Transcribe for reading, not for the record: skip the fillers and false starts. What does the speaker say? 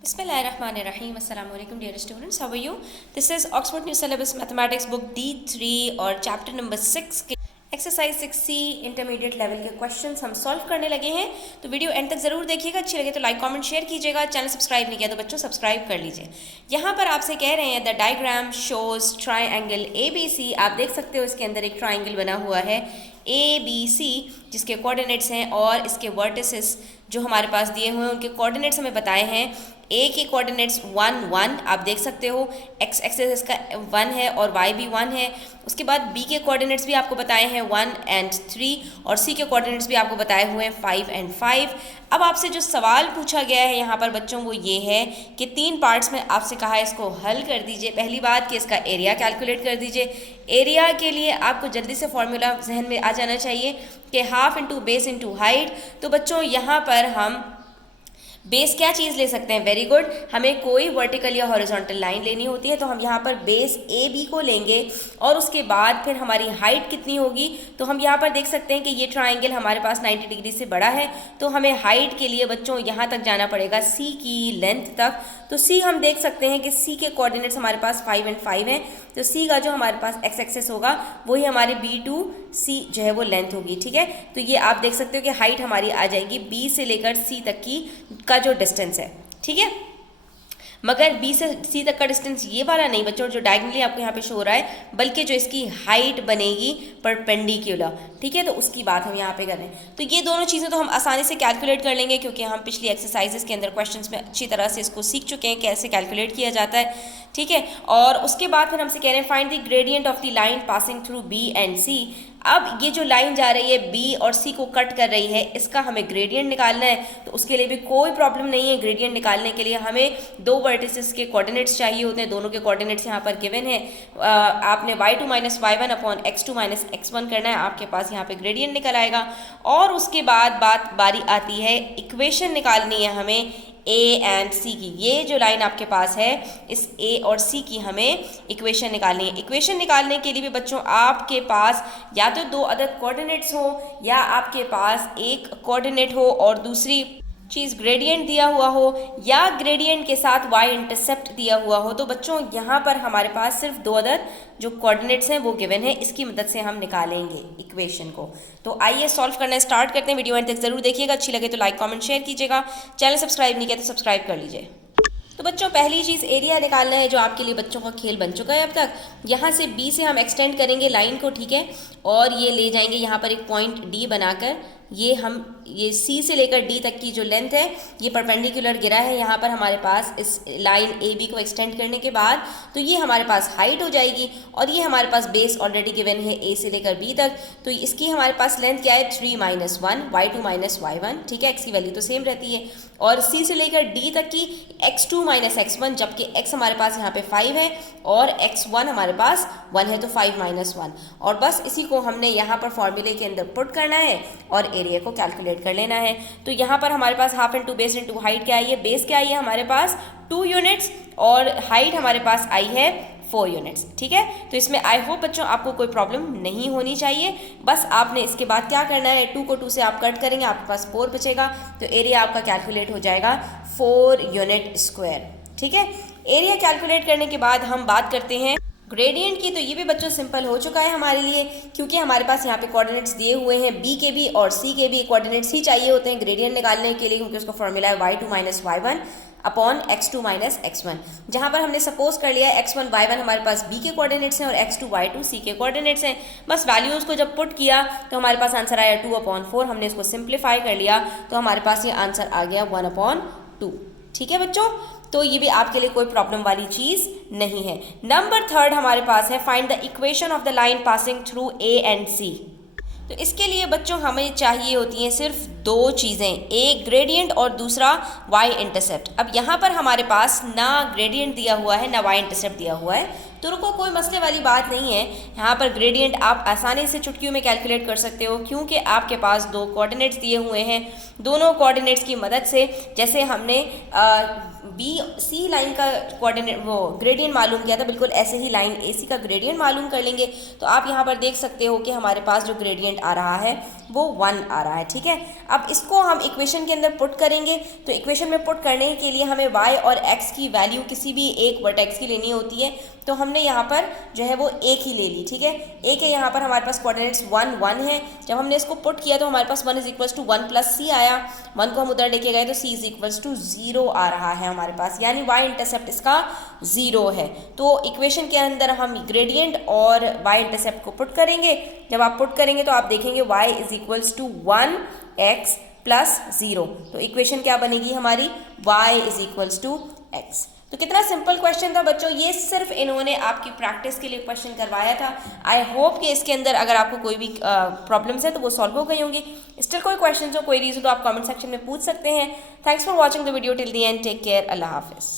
Bismillahirrahmanirrahim. Assalamu alaikum dear students. How are you? This is Oxford New Syllabus Mathematics book D3 और chapter number 6 के exercise 6C intermediate level के questions हम solve करने लगे हैं। तो वीडियो एंड तक ज़रूर देखिएगा, अच्छी लगे तो लाइक कमेंट शेयर कीजिएगा। चैनल सब्सक्राइब नहीं किया तो बच्चों सब्सक्राइब कर लीजिए। यहाँ पर आपसे कह रहे हैं the diagram shows triangle ABC। आप देख सकते हो इसके अंदर एक ट्राइंगल बना हुआ है ABC जिसके कोऑर्डिनेट्स हैं और इसके वर्टिसेस जो हमारे पास दिए हुए हैं उनके कोऑर्डिनेट्स हमें बताए हैं। ए के कोऑर्डिनेट्स 1 1 आप देख सकते हो, एक्स एक्सेस इसका 1 है और वाई भी 1 है। उसके बाद बी के कोऑर्डिनेट्स भी आपको बताए हैं 1 और 3 और सी के कोऑर्डिनेट्स भी आपको बताए हुए हैं 5 और 5। अब आपसे जो सवाल पूछा गया है यहाँ पर बच्चों वो ये है कि 3 पार्ट्स में आपसे कहा है इसको हल कर दीजिए। पहली बात कि इसका एरिया कैलकुलेट कर दीजिए। एरिया के लिए आपको जल्दी से फॉर्मूला जहन में आ जाना चाहिए कि half into base into height. तो बच्चों यहाँ पर हम बेस क्या चीज़ ले सकते हैं? वेरी गुड, हमें कोई वर्टिकल या हॉरिजॉन्टल लाइन लेनी होती है तो हम यहाँ पर बेस ए बी को लेंगे और उसके बाद फिर हमारी हाइट कितनी होगी। तो हम यहाँ पर देख सकते हैं कि ये ट्राइंगल हमारे पास 90 डिग्री से बड़ा है तो हमें हाइट के लिए बच्चों यहाँ तक जाना पड़ेगा सी की लेंथ तक। तो सी हम देख सकते हैं कि सी के कोऑर्डिनेट्स हमारे पास 5 और 5 हैं। तो सी का जो हमारे पास एक्स एक्सेस होगा वही हमारे B2C जो है वो लेंथ होगी। ठीक है, तो ये आप देख सकते हो कि हाइट हमारी आ जाएगी बी से लेकर सी तक की का जो डिस्टेंस है। ठीक है, मगर बी से सी तक का डिस्टेंस ये वाला नहीं बच्चों जो डायगनली आपको यहाँ पे शो हो रहा है, बल्कि जो इसकी हाइट बनेगी परपेंडिकुलर। ठीक है, तो उसकी बात हम यहाँ पे कर रहे हैं। तो ये दोनों चीज़ें तो हम आसानी से कैलकुलेट कर लेंगे क्योंकि हम पिछली एक्सरसाइजेस के अंदर क्वेश्चंस में अच्छी तरह से इसको सीख चुके हैं कैसे कैलकुलेट किया जाता है। ठीक है, और उसके बाद फिर हमसे कह रहे हैं find the gradient of the line passing through B and C. अब ये जो लाइन जा रही है बी और सी को कट कर रही है इसका हमें ग्रेडियंट निकालना है। तो उसके लिए भी कोई प्रॉब्लम नहीं है। ग्रेडियंट निकालने के लिए हमें 2 वर्टिसेस के कोऑर्डिनेट्स चाहिए होते हैं। दोनों के कोऑर्डिनेट्स यहाँ पर गिवन है। आपने y2 minus y1 upon x2 minus x1 करना है, आपके पास यहाँ पे ग्रेडियंट निकल आएगा। और उसके बाद बारी आती है इक्वेशन निकालनी है हमें ए एंड सी की। ये जो लाइन आपके पास है इस ए और सी की हमें इक्वेशन निकालनी है। इक्वेशन निकालने के लिए भी बच्चों आपके पास या तो 2 अदर कोऑर्डिनेट्स हो या आपके पास एक कोऑर्डिनेट हो और दूसरी चीज़ ग्रेडियंट दिया हुआ हो या ग्रेडियंट के साथ y इंटरसेप्ट दिया हुआ हो। तो बच्चों यहाँ पर हमारे पास सिर्फ 2 अदर जो कोऑर्डिनेट्स हैं वो गिवन है, इसकी मदद से हम निकालेंगे इक्वेशन को। तो आइए सॉल्व करना स्टार्ट करते हैं। वीडियो एंड तक जरूर देखिएगा, अच्छी लगे तो लाइक कमेंट शेयर कीजिएगा। चैनल सब्सक्राइब नहीं किया तो सब्सक्राइब कर लीजिए। तो बच्चों पहली चीज़ एरिया निकालना है जो आपके लिए बच्चों का खेल बन चुका है अब तक। यहाँ से बी से हम एक्सटेंड करेंगे लाइन को, ठीक है, और ये ले जाएंगे यहाँ पर एक पॉइंट डी बनाकर। ये सी से लेकर डी तक की जो लेंथ है ये परपेंडिकुलर गिरा है यहाँ पर हमारे पास इस लाइन ए बी को एक्सटेंड करने के बाद। तो ये हमारे पास हाइट हो जाएगी और ये हमारे पास बेस ऑलरेडी गिवन है ए से लेकर बी तक। तो इसकी हमारे पास लेंथ क्या है 3 माइनस 1 y2 माइनस y1। ठीक है, एक्स की वैल्यू तो सेम रहती है। और सी से लेकर डी तक की x2 माइनस x1, जबकि x हमारे पास यहाँ पे 5 है और x1 हमारे पास 1 है तो 5 माइनस 1। और बस इसी को हमने यहाँ पर फॉर्मूले के अंदर पुट करना है और एरिया को कैलकुलेट कर लेना है। तो यहाँ पर हमारे पास half into base into height क्या आई है? बेस क्या आई है हमारे पास 2 यूनिट्स और हाइट हमारे पास आई है 4 यूनिट्स। ठीक है, तो इसमें आई होप बच्चों आपको कोई प्रॉब्लम नहीं होनी चाहिए। बस आपने इसके बाद क्या करना है, 2 को 2 से आप कट करेंगे, आपके पास 4 बचेगा। तो एरिया आपका कैलकुलेट हो जाएगा 4 यूनिट स्क्वायर। ठीक है, एरिया कैलकुलेट करने के बाद हम बात करते हैं ग्रेडियंट की। तो ये भी बच्चों सिंपल हो चुका है हमारे लिए क्योंकि हमारे पास यहाँ पे कोऑर्डिनेट्स दिए हुए हैं। बी के भी और सी के भी कोऑर्डिनेट्स ही चाहिए होते हैं ग्रेडियंट निकालने के लिए क्योंकि उसका फॉर्मूला है y2 minus y1 upon x2 minus x1। जहाँ पर हमने सपोज कर लिया है x1 y1 हमारे पास b के कोऑर्डिनेट्स हैं और x2 y2 c के कोऑर्डिनेट्स हैं। बस वैल्यूज़ को जब पुट किया तो हमारे पास आंसर आया 2/4। हमने इसको सिंप्लीफाई कर लिया तो हमारे पास ये आंसर आ गया 1/2। ठीक है बच्चों, तो ये भी आपके लिए कोई प्रॉब्लम वाली चीज़ नहीं है। नंबर 3 हमारे पास है find the equation of the line passing through A and C. तो इसके लिए बच्चों हमें चाहिए होती हैं सिर्फ 2 चीज़ें, एक ग्रेडियंट और दूसरा y इंटरसेप्ट। अब यहाँ पर हमारे पास ना ग्रेडियंट दिया हुआ है ना y इंटरसेप्ट दिया हुआ है, तो रुको कोई मसले वाली बात नहीं है। यहाँ पर ग्रेडियंट आप आसानी से चुटकियों में कैलकुलेट कर सकते हो क्योंकि आपके पास 2 कोऑर्डिनेट्स दिए हुए हैं। दोनों कोऑर्डिनेट्स की मदद से जैसे हमने बी सी लाइन का कोऑर्डिनेट वो ग्रेडियंट मालूम किया था, बिल्कुल ऐसे ही लाइन ए सी का ग्रेडियंट मालूम कर लेंगे। तो आप यहाँ पर देख सकते हो कि हमारे पास जो ग्रेडियंट आ रहा है वो 1 आ रहा है, ठीक है। अब इसको हम इक्वेशन के अंदर पुट करेंगे, तो इक्वेशन में पुट करने के लिए हमें y और x की वैल्यू किसी भी एक वर्टेक्स की लेनी होती है। तो हमने यहाँ पर जो है वो एक ही ले ली, ठीक है। एक है यहाँ पर हमारे पास कोऑर्डिनेट्स 1 1 है। जब हमने इसको पुट किया तो हमारे पास 1 = 1 + c आया। 1 को हम उधर लेके गए तो c = 0 आ रहा है हमारे पास, यानी y इंटरसेप्ट इसका 0 है। तो इक्वेशन के अंदर हम ग्रेडियंट और y इंटरसेप्ट को पुट करेंगे। जब आप पुट करेंगे तो आप देखेंगे y = 1x + 0। तो इक्वेशन क्या बनेगी हमारी, y = x। तो कितना सिंपल क्वेश्चन था बच्चों, ये सिर्फ इन्होंने आपकी प्रैक्टिस के लिए क्वेश्चन करवाया था। आई होप कि इसके अंदर अगर आपको कोई भी प्रॉब्लम्स है तो वो सॉल्व हो गई होंगी। स्टिल कोई क्वेश्चन हो, कोई रीजन तो आप कमेंट सेक्शन में पूछ सकते हैं। Thanks for watching the video till the end. Take care. Allah हाफिज़।